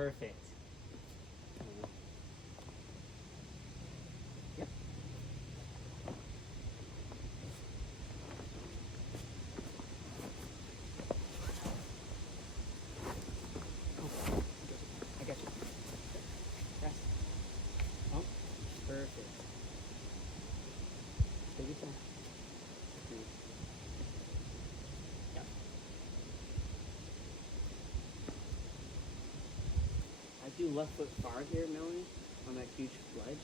Perfect. Yep. I got you. Yes. Oh, perfect. Take your time. Yep. I do left foot far here, Melanie, on that huge ledge.